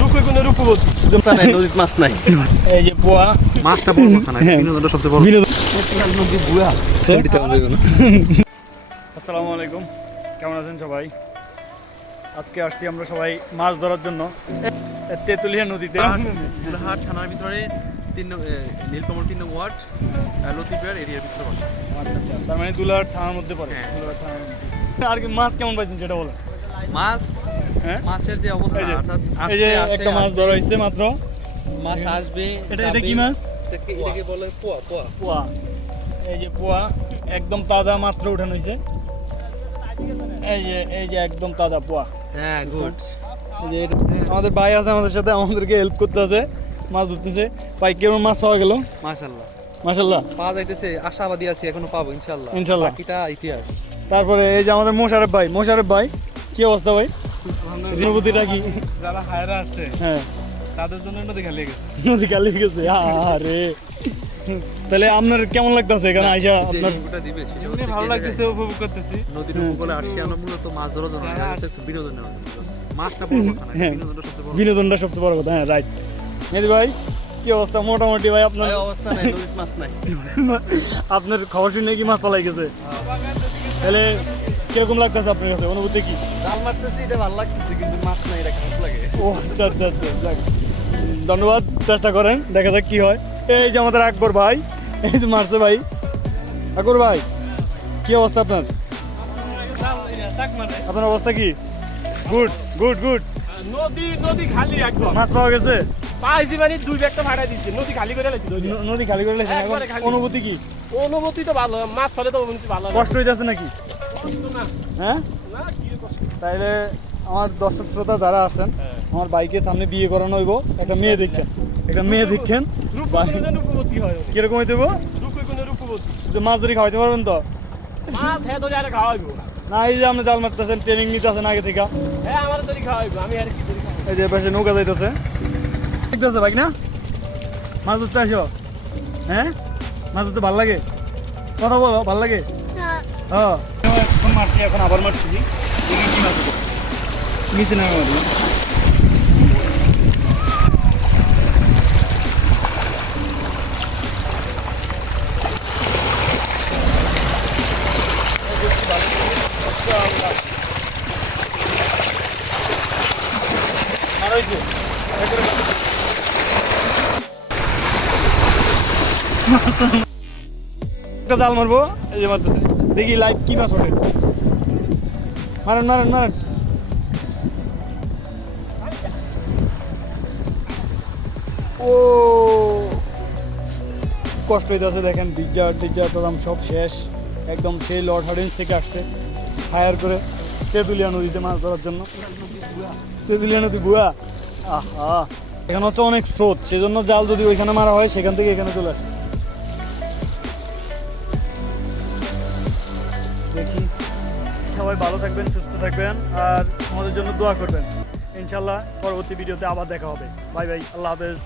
রূপে কোনো রূপবতী নাই, নদীর মাছ নাই। এই যে পোয়া মাছটা বড় কথা না, বিনোদনটা সবচেয়ে বড়। নদী বুয়া এদিকে আমাদের না। আসসালামু আলাইকুম, কেমন আছেন সবাই? আজকে আসছি আমরা সবাই মাছ ধরার জন্য তেঁতুলিয়া নদীতে। দুলাহাট থানার ভিতরে নীলকমল 3 নং ওয়ার্ড লতিবিহার এরিয়ার ভিতরে বসে। আচ্ছা আচ্ছা, তার মানে দুলাহাট থানার মধ্যে পড়ে। হ্যাঁ। দুলাহাট থানার মধ্যে। আর কি মাছ কেমন পাইছেন সেটা বলেন। মাছ, হ্যাঁ, মাছের যে অবস্থা, এই যে অর্থাৎ এই যে একটা মাছ ধরা হয়েছে মাত্র। মাছ আসবে। এটা কি মাছ? এটাকে বলে পোয়া। পোয়া পোয়া। এই যে পোয়া একদম তাজা মাত্র উঠানো হয়েছে। এই যে একদম তাজা পোয়া। হ্যাঁ, গুড। এই যে আমাদের ভাই আছে আমাদের সাথে, আমাদেরকে হেল্প করতে আছে, মাছ ধরতেছে। ভাই কেমন মাছ পাওয়া গেল? মাশাআল্লাহ, মাশাআল্লাহ পাওয়া যাইতেছে, আশাবাদী আছি এখনো পাবো ইনশাআল্লাহ। ইনশাআল্লাহ। বাকিটা ইতিহাস। তারপরে এই যে আমাদের মোশারেফ ভাই কি অবস্থা ভাই? অনুভূতিটা কি? যারা হায়রা আসছে হ্যাঁ, তাদের জন্য নদী খালি গেছে। নদী খালি গেছে। আরে তাহলে আপনার কেমন লাগতেছে এখানে আইসা? আপনার ওটা দিবে সেটা এমনি হচ্ছে ভালো এই লাগতেছে, জায়গায় উপভোগ করতেছি। নদীর উপকূলে আসছি আমরা মূলত মাছ ধরার জন্য, এটা হচ্ছে একটু বিনোদন নেওয়ার জন্য। মাছটা বড় কথা না, হ্যাঁ, বিনোদনটা সবচেয়ে বড়। বিনোদনটা সবচেয়ে বড় কথা। হ্যাঁ, রাইট। মেহেদি ভাই কি অবস্থা? মোটামুটি ভাই আপনার অবস্থা নাই, নদীর মাছ নাই। আপনার খবর শুনে কি মাছ পালাই গেছে? তাহলে কিরকম লাগতেছে আপনার কাছে? অনুভূতি কি? জাল মারতেছি, এটা ভালো লাগতেছে, কিন্তু মাছ নাই, এটা খারাপ লাগে। ও আচ্ছা আচ্ছা আচ্ছা, যাক। ধন্যবাদ, চেষ্টা করেন, দেখা যাক কি হয়। এই যে আমাদের আকবর ভাই, এই যে মারছে ভাই। আকবর ভাই কি অবস্থা আপনার? আপনার অবস্থা কি? Good good good. নদী খালি একদম। মাছ পাওয়া গেছে? পাইছি মানে 2 ব্যাগটা ভাড়া দিচ্ছে, নদী খালি করে লাইছি। নদী খালি করে লেগেছে। একবারে খালি। অনুভূতি কি? অনুভূতি তো ভালো, মাছ ফলে তো অনুভূতি ভালো। কষ্ট হইতেছে নাকি? কষ্ট না, হ্যাঁ, না কি কষ্ট। তাইলে আমার দর্শক শ্রোতা যারা আছেন, আমার বাইকে সামনে বিয়ে করানো হইব, একটা মেয়ে দেখেন, রূপবতী যেন রূপবতী হয়। কিরকম হইতে হইব? রূপে কোনো রূপবতী। যে মাছ ধরে খাওয়াইতে পারবেন তো? মাছ হ্যাঁ ধরে আরে খাওয়াইব। না, এই যে আপনি জাল মারতেছেন, ট্রেনিং নিতে আছেন আগে থেকে। হ্যাঁ আমার ধরে খাওয়াইব, আমি আর কি ধরে খাওয়াইব। এই যে পাশে নৌকা যাইতেছে, দেখতেছে বাইক না? মাছ ধরতে আসো? হ্যাঁ, মাছ ধরতে ভাল লাগে? কথা বলো, ভাল লাগে? হ্যাঁ, এখন মারছি, এখন আবার মারছি। দেখি কি মাছ আছে। নিচে নামে মারি। একটা জাল মারবো, এই যে মারতেছে। দেখি লাইট কি মাছ ওঠে। মারেন মারেন মারেন। ও কষ্ট হইতেছে, দেখেন ডিজার দাম সব শেষ একদম। সেই লর্ড হার্ডিন্স থেকে আসছে হায়ার করে তেঁতুলিয়া নদীতে মাছ ধরার জন্য। তেঁতুলিয়া নদী বুয়া। আহা, এখানে হচ্ছে অনেক স্রোত, সেজন্য জাল যদি ওইখানে মারা হয় সেখান থেকে এখানে চলে আসে। দেখি, সবাই ভালো থাকবেন, সুস্থ থাকবেন, আর আমাদের জন্য দোয়া করবেন। ইনশাল্লাহ পরবর্তী ভিডিওতে আবার দেখা হবে। বাই বাই, আল্লাহ হাফেজ।